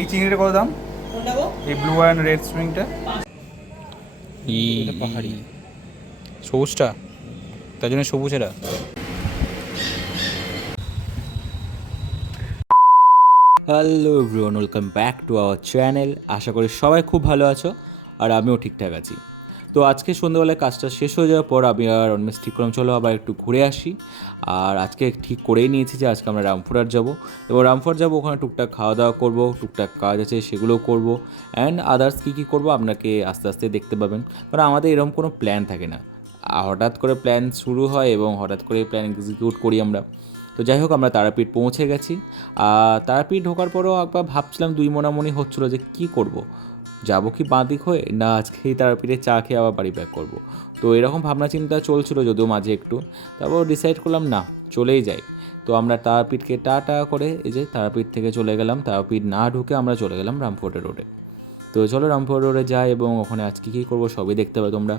এই চিংড়িটা কত দাম? এই ব্লু অ্যান্ড রেড স্ট্রিংটা পাহাড়ি সবুজটা, তার জন্য সবুজ এরা। Hello everyone, welcome back to our channel. আশা করি সবাই খুব ভালো আছো আর আমিও ঠিকঠাক আছি। তো আজকে সন্ধ্যাবেলায় কাজটা শেষ হয়ে যাওয়ার পর আমি আর অনমেষ ঠিক করলাম চলো আবার একটু ঘুরে আসি। আর আজকে ঠিক করেই নিয়েছি যে আজকে আমরা রামপুরহাট যাবো, এবং রামপুরহাট যাবো, ওখানে টুকটাক খাওয়া দাওয়া করবো, টুকটাক কাজ আছে সেগুলোও করবো, অ্যান্ড আদার্স কী কী করবো আপনাকে আস্তে আস্তে দেখতে পাবেন। কারণ আমাদের এরকম কোনো প্ল্যান থাকে না, হঠাৎ করে প্ল্যান শুরু হয় এবং হঠাৎ করে প্ল্যান এক্সিকিউট করি আমরা। তো যাই হোক, আমরা তারাপীঠ পৌঁছে গেছি। তারাপীঠ ঢোকার পরেও একবার ভাবছিলাম, দুই মনামনি হচ্ছিলো যে কী করব, যাবো কি বাঁ দিক হয়ে, না আজকেই তারাপীঠে চা খেয়ে আবার বাড়ি ব্যাক করবো। তো এরকম ভাবনা চিন্তা চলছিল যদিও মাঝে একটু, তারপর ডিসাইড করলাম না, চলেই যাই। তো আমরা তারাপীঠকে টা করে এই যে তারাপীঠ থেকে চলে গেলাম। তারাপীঠ না ঢুকে আমরা চলে গেলাম রামপুরহাট রোডে। তো চলো রামপুরহাট রোডে যাই এবং ওখানে আজকে কী করবো সবই দেখতে পাবে তোমরা।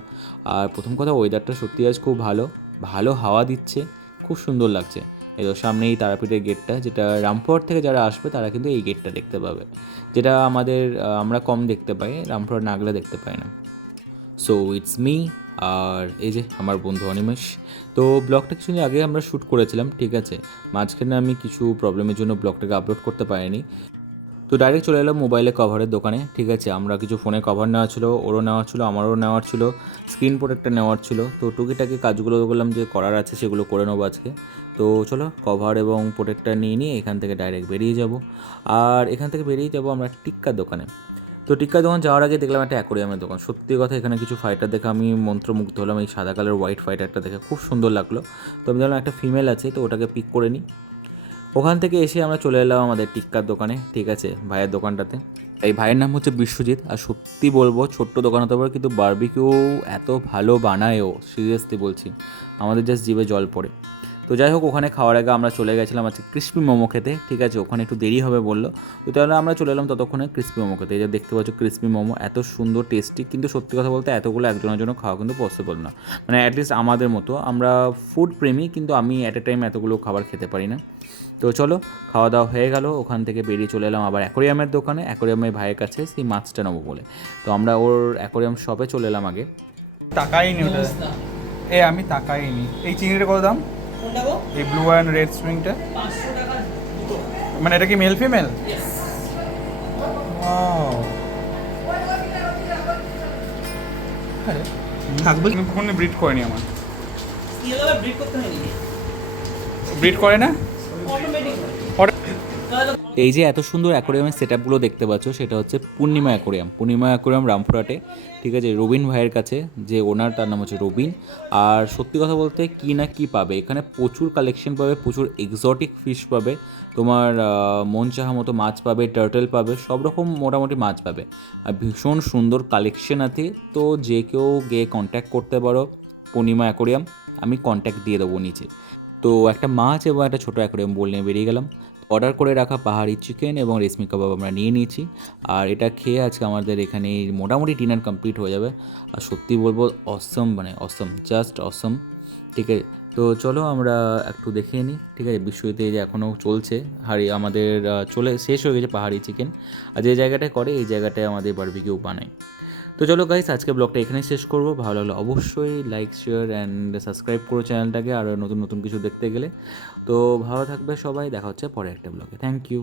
আর প্রথম কথা, ওয়েদারটা সত্যি আজ খুব ভালো, ভালো হাওয়া দিচ্ছে, খুব সুন্দর লাগছে। এই তো সামনেই তারাপীঠের গেটটা, যেটা রামপুরহাট থেকে যারা আসবে তারা কিন্তু এই গেটটা দেখতে পাবে, যেটা আমরা কম দেখতে পাই, রামপুরহাট না গেলে দেখতে পাই না। সো ইটস মি, আর এই যে আমার বন্ধু অনিমেষ। তো ব্লগটা কিছুদিন আগে আমরা শ্যুট করেছিলাম, ঠিক আছে। মাঝখানে আমি কিছু প্রবলেমের জন্য ব্লগটাকে আপলোড করতে পারিনি। তো ডাইরেক্ট চলে এলাম মোবাইলে কভারের দোকানে, ঠিক আছে। আমরা কিছু ফোনে কভার নেওয়া ছিল, ওরও নেওয়া ছিল, আমারও নেওয়ার ছিল, স্ক্রিন প্রোটেক্টর নেওয়ার ছিল। তো টুকিটাকি কাজগুলো বললাম যে করার আছে সেগুলো করে নেবো আজকে। তো চলো কভার এবং প্রোটেক্টর নিয়ে এখান থেকে ডাইরেক্ট বেরিয়ে যাব। আর এখান থেকে বেরিয়ে যাব আমরা টিক্কার দোকানে। তো টিক্কার দোকান যাওয়ার আগে দেখলাম একটা অ্যাকোরিয়ামের দোকান। সত্যি কথা, এখানে কিছু ফাইটার দেখে আমি মন্ত্রমুগ্ধ হলাম। এই সাদা কালার হোয়াইট ফাইটারটা দেখে খুব সুন্দর লাগলো। তো আমি দেখলাম একটা ফিমেল আছে, তো ওটাকে পিক করে নিই। ওখান থেকে এসে আমরা চলে এলাম আমাদের টিক্কার দোকানে, ঠিক আছে, ভাইয়ের দোকানটাতে। এই ভাইয়ের নাম হচ্ছে বিশ্বজিৎ। আর সত্যি বলবো, ছোট্ট দোকান হতে পারে কিন্তু বারবিকিউ এত ভালো বানায় ও, সিরিয়াসলি বলছি, আমাদের জাস্ট জিভে জল পড়ে। তো যাই হোক, ওখানে খাওয়ার আগে আমরা চলে গেছিলাম আজকে ক্রিস্পি মোমো খেতে, ঠিক আছে। ওখানে একটু দেরি হবে বললো, তো তাহলে আমরা চলে এলাম ততক্ষণে ক্রিস্পি মোমো খেতে। এই যে দেখতে পাচ্ছ ক্রিস্পি মোমো, এত সুন্দর টেস্টি, কিন্তু সত্যি কথা বলতে এতগুলো একজনের জন্য খাওয়া কিন্তু পসিবল না। মানে অ্যাটলিস্ট আমাদের মতো, আমরা ফুড প্রেমী, কিন্তু আমি অ্যাট এ টাইম এতগুলো খাবার খেতে পারি না। তো চলো, খাওয়া দাওয়া হয়ে গেল, ওখান থেকে বেরিয়ে চলে এলাম আবার অ্যাকোরিয়ামের দোকানে, অ্যাকোরিয়ামের ভাইয়ের কাছে সেই মাছটা নেবো বলে। তো আমরা ওর অ্যাকোরিয়াম শপে চলে এলাম আগে। তাকাইনি ওটা, আমি তাকাইনি। এই চিংড়িটা কত দাম? এই ব্লু অ্যান্ড রেড স্ট্রিংটা, মানে এটা কি মেল ফিমেল? থাকবে, কোনো ব্রিড করেনি আমার, ব্রিড করে না। এই যে এত সুন্দর অ্যাকোরিয়ামের সেট আপগুলো দেখতে পাচ্ছ, সেটা হচ্ছে পূর্ণিমা অ্যাকোরিয়াম। পূর্ণিমা অ্যাকোরিয়াম রামপুরহাটে, ঠিক আছে, রবিন ভাইয়ের কাছে। যে ওনার, তার নাম হচ্ছে রবিন। আর সত্যি কথা বলতে কী না কী পাবে এখানে, প্রচুর কালেকশন পাবে, প্রচুর এক্সোটিক ফিশ পাবে, তোমার মন চাহা মতো মাছ পাবে, টার্টেল পাবে, সব রকম মোটামুটি মাছ পাবে। আর ভীষণ সুন্দর কালেকশন আছে। তো যে কেউ গিয়ে কন্ট্যাক্ট করতে পারো পূর্ণিমা অ্যাকোরিয়াম, আমি কন্ট্যাক্ট দিয়ে দেবো নিচে। তো একটা মাছ এবং একটা ছোটো অ্যাকোরিয়াম বল নিয়ে বেরিয়ে গেলাম। অর্ডার করে রাখা পাহাড়ি চিকেন এবং রেশমি কাবাব আমরা নিয়ে নিয়েছি। আর এটা খেয়ে আজকে আমাদের এখানে মোটামুটি ডিনার কমপ্লিট হয়ে যাবে। আর সত্যি বলবো অসম, মানে অসম, জাস্ট অসম, ঠিক আছে। তো চলো আমরা একটু দেখে নিই, ঠিক আছে। বিশ্বজিতে যে এখনও চলছে আমাদের চলে শেষ হয়ে গেছে পাহাড়ি চিকেন। আর যে জায়গাটায় করে এই জায়গাটায় আমাদের বারবিকিউ বানায়। তো চলো গাইস, আজকে ব্লগটা এখানেই শেষ করবো। ভালো লাগলে অবশ্যই লাইক, শেয়ার অ্যান্ড সাবস্ক্রাইব করো চ্যানেলটাকে, আরও নতুন নতুন কিছু দেখতে গেলে। তো ভালো থাকবে সবাই, দেখা হচ্ছে পরে একটা ব্লগে। Thank you.